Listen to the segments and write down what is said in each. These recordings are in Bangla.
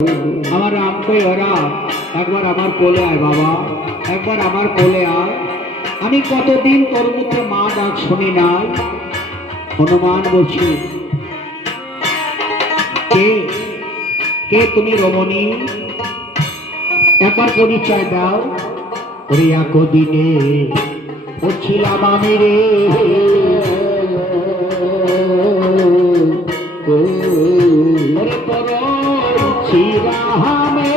আমার রামকে ওরা একবার আমার কোলে আয় বাবা, একবার আমার কোলে আয়। আমি কতদিন তোর মুখে মা ডাক শুনি নাই। হনুমান বলছি, কে কে তুমি রমণী? একবার পরিচয় দাও। ওরে একদিনে বলছিলাম আমি রে, ওরে তোর চিরাহামে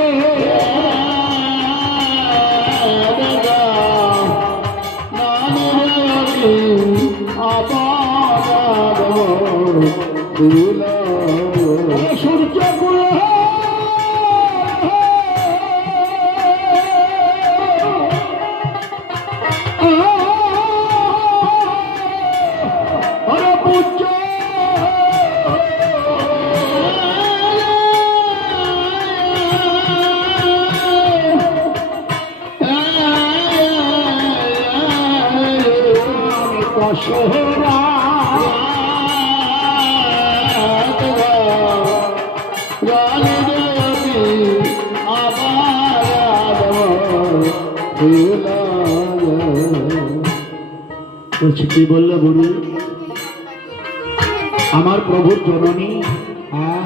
সূর্য গুলো বলছি, কি বললো বুড়ি? আমার প্রভুর জননী? হ্যাঁ,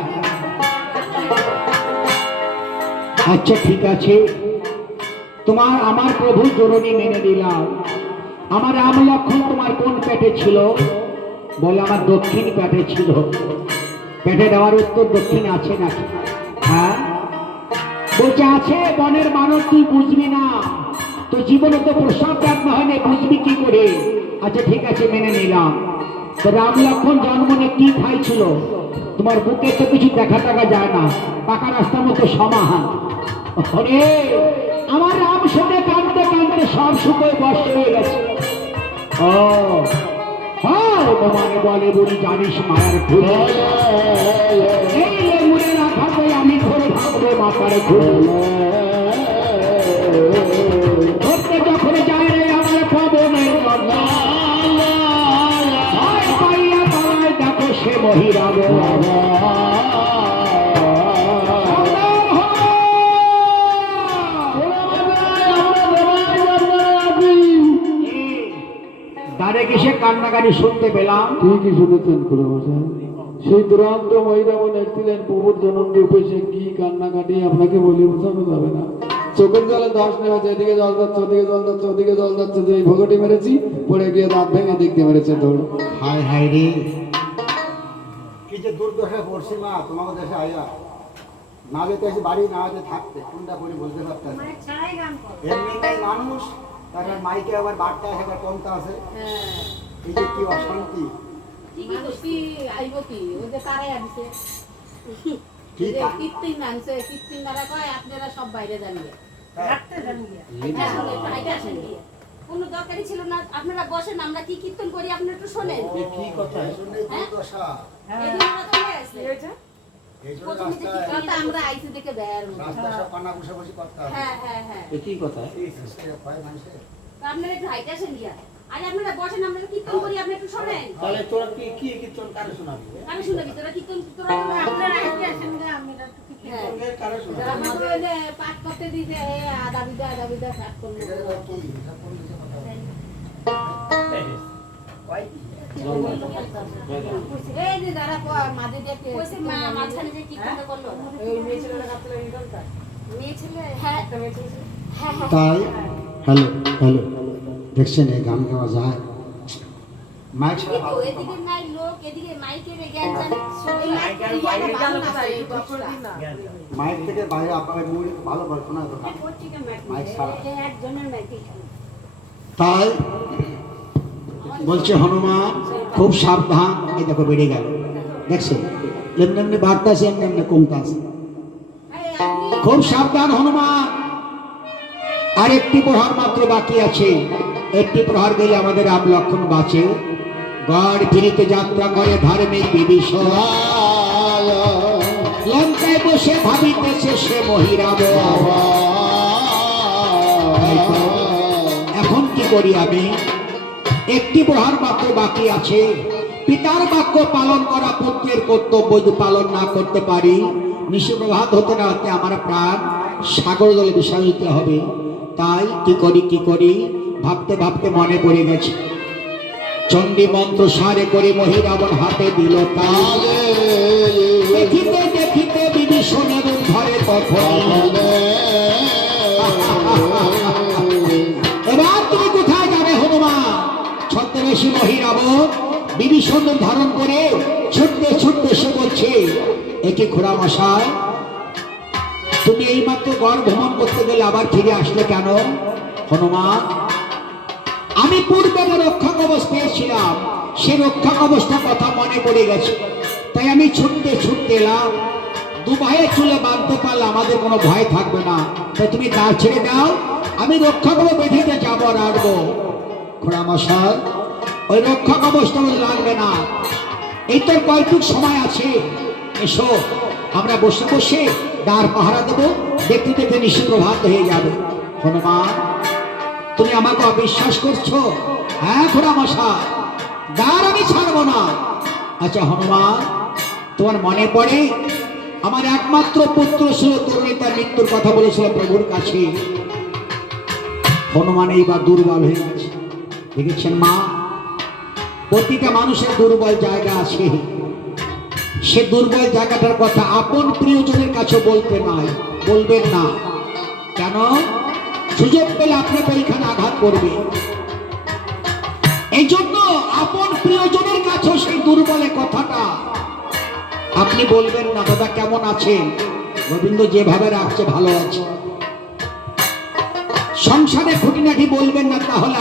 আচ্ছা ঠিক আছে, তোমার আমার প্রভুর জননী মেনে নিলাম। আমার রাম লক্ষণ তোমার কোন পেটে ছিল? বলে আমার দক্ষিণ পেটে ছিল। পেটে দেওয়ার উত্তর দক্ষিণ আছে নাকি? হ্যাঁ বলছে আছে। বনের মানব তুই বুঝবি না, তো জীবনে তো প্রসাদ প্রাপ্ত হয়নি, বুঝবি কি করে? আচ্ছা ঠিক আছে, মেনে নিলাম। তো রাম লক্ষণ জন্ম নিয়ে কি খাইছিল? তোমার বুকে তো কিছু দেখা টাকা যায় না, পাকা রাস্তার মতো সমাহান। আমার রাম শুনে কাঁদতে কাঁদতে সব শুকোয় বস হয়ে গেছে। ও মানে বলে বুড়ি, জানিস মায়ের ঘুরে এই লেমুরে রাখাতে আমি ধরে থাকবো মাথার ঘুরে ধরতে যখন যায় রে আমার পবনের পাইয়া পালায় দেখো সে মহিরাব। তারে কিসে কান্নাকাটি শুনতে পেলাম? ঠিকই শুনেছেন খুড়ামশাই, সেই দুরন্ত মহিরাবন এসেছিলেন প্রভুর জনম রূপে। সে কি কান্নাকাটি আপনাকে বলে বোঝানো যাবে না। চোখের জলে ধস নেমেছে, এদিকে জল যাচ্ছে, ওদিকে জল যাচ্ছে, ওদিকে জল যাচ্ছে। যে ভোগটি মেরেছি, পড়ে গিয়ে দাঁত ভেঙে দিক দিয়ে মেরেছে দৌড়। হায় হায় রে, কি যে দুর্দশা পড়ছি মা তোমার দেশে আয়া। না যেতে এসে বাড়ি না যেতে থাকতে কোনটা করে বলতে পারতেন। এমনিতেই মানুষ, তারপর মাইকে আবার বার্তা আছে, আবার কমতা আছে। এই যে কি অশান্তি। আপনারা সব বাইরে জানিয়ে কোনো দরকারই ছিল না। আপনারা বসেন, আমরা কি কীর্তন করি আপনারা একটু শোনেন। কি কথা শুনে দুর্দশা। আমরা আইসি দেখে দেয়ার মতো। রাস্তা সব পানা বসে করতে হবে। হ্যাঁ হ্যাঁ হ্যাঁ, কি কথা? এই সিস্টেম পায় মানুষের। আপনারা একটু হাইটে আসেন গিয়া। আরে আপনারা বসেন, আমরা কীর্তন করি, আপনি একটু শোনেন। তাহলে তোরা কি কি কীর্তন কারে শোনাবি? আমি শুনবি তোরা কীর্তন আপনারা হাইটে আসেন গিয়া, আমরা একটু কীর্তন কারে শোনাবি? আমাদের ওই যে পাঠ করতে দিতে আদা বিদা পাঠ করলো। এটা আবার কি? এটা কোন দিকে কথা? এই যে যারা মাঝে দিয়ে কইছে মা মাঝখানে যে কীর্তনটা করলো, এই মেয়ে ছেলেরা কাটলো এই দলটা। মেয়ে ছেলে, হ্যাঁ একটা মেয়ে ছেলে। হ্যাঁ হ্যাঁ তাই হ্যালো হ্যালো দেখছেন এই গান গাওয়া যায়। মাইক ছাড়া ভালো না। এদিকে নাই লোক, এদিকে মাইকের জ্ঞান জানে। এই মাইকের বাইরে গেল না এই বছরদিন না। মাইক থেকে বাইরে আপনাদের মুখ ভালো করে শোনা তো। পত্রিকা মাইক ছাড়া। এই একজনের মাইকে। তাই বলছে হনুমান খুব সাবধান। এই দেখো বেড়ে গেল, দেখছেন এমনি এমনি বার্তা আছে, এমনি এমনি কমতা আছে। খুব সাবধান হনুমান। আর একটি প্রহার মাত্র বাকি আছে। একটি প্রহার গেলে আমাদের রাম লক্ষণ বাঁচে। গড় ফিরিতে যাত্রা করে ধার্মিক বিভীষণ, লঙ্কায় বসে ভাবিতেছে সে মহিরাব। এখন কি করি আমি? একটি প্রহার মাত্র বাকি আছে। পিতার বাক্য পালন করা পুত্রের কর্তব্য, যদি পালন না করতে পারি নিশিপ্রভাত হতে না হতে আমার প্রাণ সাগর জলে বিসর্জিত হবে। তাই কি করি ভাবতে ভাবতে মনে পড়ে গেছে, চণ্ডী মন্ত্র সারে করে মহিরাবণ হাতে দিল তাল। দেখিতে দেখিতে বিভীষণের ধরে তখন। এবার তুমি কোথায় যাবে হনুমান? ছদ্মবেশী মহিরাবণ বিভীষণ ধারণ করে ছুটতে ছুটতে সে বলছে, একে ঘোড়া মশাই, তুমি এইমাত্র গড় ভ্রমণ করতে গেলে আবার ফিরে আসলে কেন? হনুমান, আমি পূর্বে যে রক্ষা কবচ পেয়েছিলাম, সে রক্ষা কবচটার কথা মনে পড়ে গেছে, তাই আমি ছুটতে ছুটতে এলাম। দু ভাইয়ের চুলে বাঁধতে পারলে আমাদের কোনো ভয় থাকবে না। তাই তুমি তার ছেড়ে দাও, আমি রক্ষা কবচ বেঁধেতে যাবো আর আসবো। ঘোড়া মশাই, ওই রক্ষা কবচটা লাগবে না, এই তোর কয়টুক সময় আছে, এসো আমরা বসে বসে দ্বার পাহারা দেবো, দেখতে দেখতে নিশিপ্রভাত হয়ে যাবে। হনুমান, তুমি আমাকে অবিশ্বাস করছো? হ্যাঁ ঘোড়া মশাই, দ্বার আমি ছাড়বো না। আচ্ছা হনুমান, তোমার মনে পড়ে আমার একমাত্র পুত্র ছিল তরুণী, তার মৃত্যুর কথা বলেছিল প্রভুর কাছে। হনুমান এইবার দুর্বল হয়ে গেছে। দেখেছেন মা, প্রতিটা মানুষের দুর্বল জায়গা আছে, সে দুর্বল জায়গাটার কথা আপন প্রিয়জনের কাছে বলবেন না। কেন? সুযোগ পেলে আপনাকে এইখানে আঘাত করবে। এই জন্য আপন প্রিয়জনের কাছে সেই দুর্বলের কথাটা আপনি বলবেন না। দাদা কেমন আছেন? গোবিন্দ যেভাবে রাখছে ভালো আছে। সংসারে খুঁটিনাটি বলবেন না, তাহলে